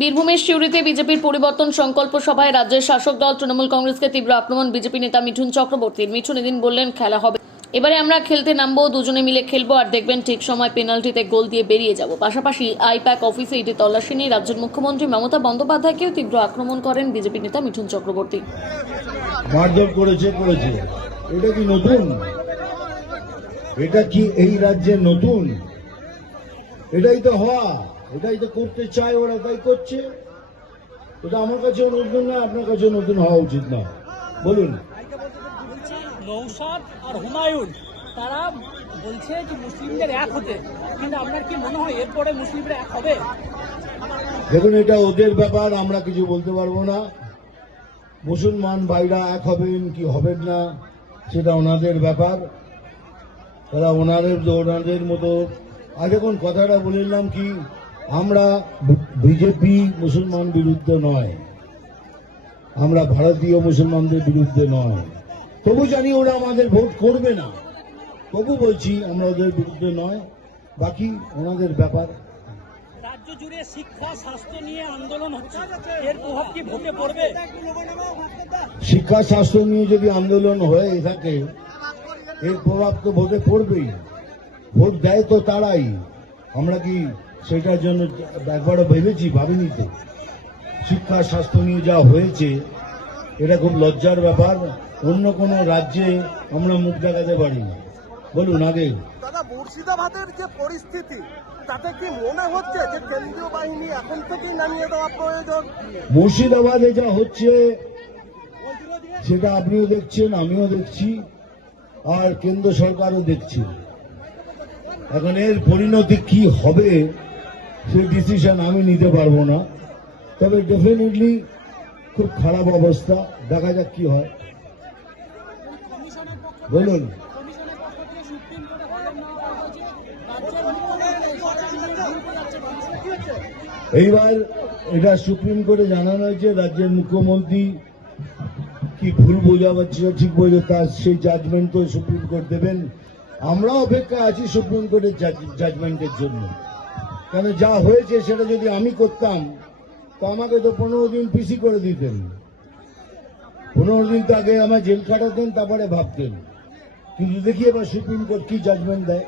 বীরভূমের সিউড়িতে বিজেপির পরিবর্তন সংকল্প সভায় রাজ্যের শাসক দল তৃণমূল কংগ্রেসকে তীব্র আক্রমণ বিজেপি নেতা মিঠুন চক্রবর্তীর। মিঠুন এদিন বললেন, খেলা হবে, এবারে আমরা খেলতে নামবো, দুজনে মিলে খেলবো, আর দেখবেন ঠিক সময় পেনাল্টিতে গোল দিয়ে বেরিয়ে যাব। পাশাপাশি আইপ্যাক অফিসে ইডি তল্লাশি নিয়ে রাজ্যের মুখ্যমন্ত্রী মমতা বন্দ্যোপাধ্যায়কেও তীব্র আক্রমণ করেন বিজেপি নেতা মিঠুন চক্রবর্তী। মারধর করেছে এটা কি নতুন? এটা কি এই রাজ্যে নতুন? এটাই তো হওয়া, এটাই তো করতে চায় ওরা, তাই করছে। এটা আমার কাছে নতুন না, আপনার কাছে নতুন হওয়া উচিত না। বলুন। নৌসাদ আর হুমায়ুন তারা বলছে যে মুসলিমদের এক হতে, কিন্তু আপনার কি মনে হয় এরপরে মুসলিমরা এক হবে? দেখুন, এটা ওদের ব্যাপার, আমরা কিছু বলতে পারবো না। মুসলমান ভাইরা এক হবেন কি হবেন না সেটা ওনাদের ব্যাপার, তারা ওনাদের মতো। আজ এখন কথাটা বললাম কি, আমরা বিজেপি মুসলমান বিরুদ্ধে নয়, আমরা ভারতীয় মুসলমানদের বিরুদ্ধে নয়। তবু জানি ওরা আমাদের ভোট করবে না, তবু বলছি আমরা ওদের বিরুদ্ধে নয়, বাকি ওনাদের ব্যাপার। রাজ্য জুড়ে শিক্ষা স্বাস্থ্য নিয়ে আন্দোলন হচ্ছে, এর প্রভাব কি ভোটে পড়বে? শিক্ষা স্বাস্থ্য নিয়ে যদি আন্দোলন হয়ে থাকে, এর প্রভাব তো ভোটে পড়বেই। ভোট দেয় তো তারাই, আমরা কি সেটার জন্য একবারও ভাবিনি তো। শিক্ষা স্বাস্থ্য নিয়ে যা হয়েছে এটা খুব লজ্জার ব্যাপার। অন্য কোন রাজ্যে আমরা মুখ দেখাতে পারি না। বলুন আগে। দাদা, মুর্শিদাবাদের যে পরিস্থিতি, তাতে কি মনে হচ্ছে যে কেন্দ্রীয় বাহিনী এখন থেকেই নামিয়ে দেওয়া প্রয়োজন? মুর্শিদাবাদে যা হচ্ছে সেটা আপনিও দেখছেন, আমিও দেখছি, আর কেন্দ্র সরকারও দেখছি। এখন এর পরিণতি কি হবে সেই ডিসিশন আমি নিতে পারবো না, তবে ডেফিনেটলি খুব খারাপ অবস্থা। দেখা যাক কি হয়। বলুন। এইবার এটা সুপ্রিম কোর্টে জানানো হয়েছে, রাজ্যের মুখ্যমন্ত্রী কি ভুল বোঝাচ্ছিল ঠিক বোঝে, তার সেই জাজমেন্ট তো সুপ্রিম কোর্ট দেবেন। আমরা অপেক্ষা আছি সুপ্রিম কোর্টের জাজমেন্টের জন্য। কেন যা হয়েছে সেটা যদি আমি করতাম তো আমাকে তো 15 দিন পিসি করে দিতেন, 15 দিন তো আগে আমায় জেল খাটাতেন, তারপরে ভাবতেন। কিন্তু দেখি এবার সুপ্রিম কোর্ট কি জাজমেন্ট দেয়।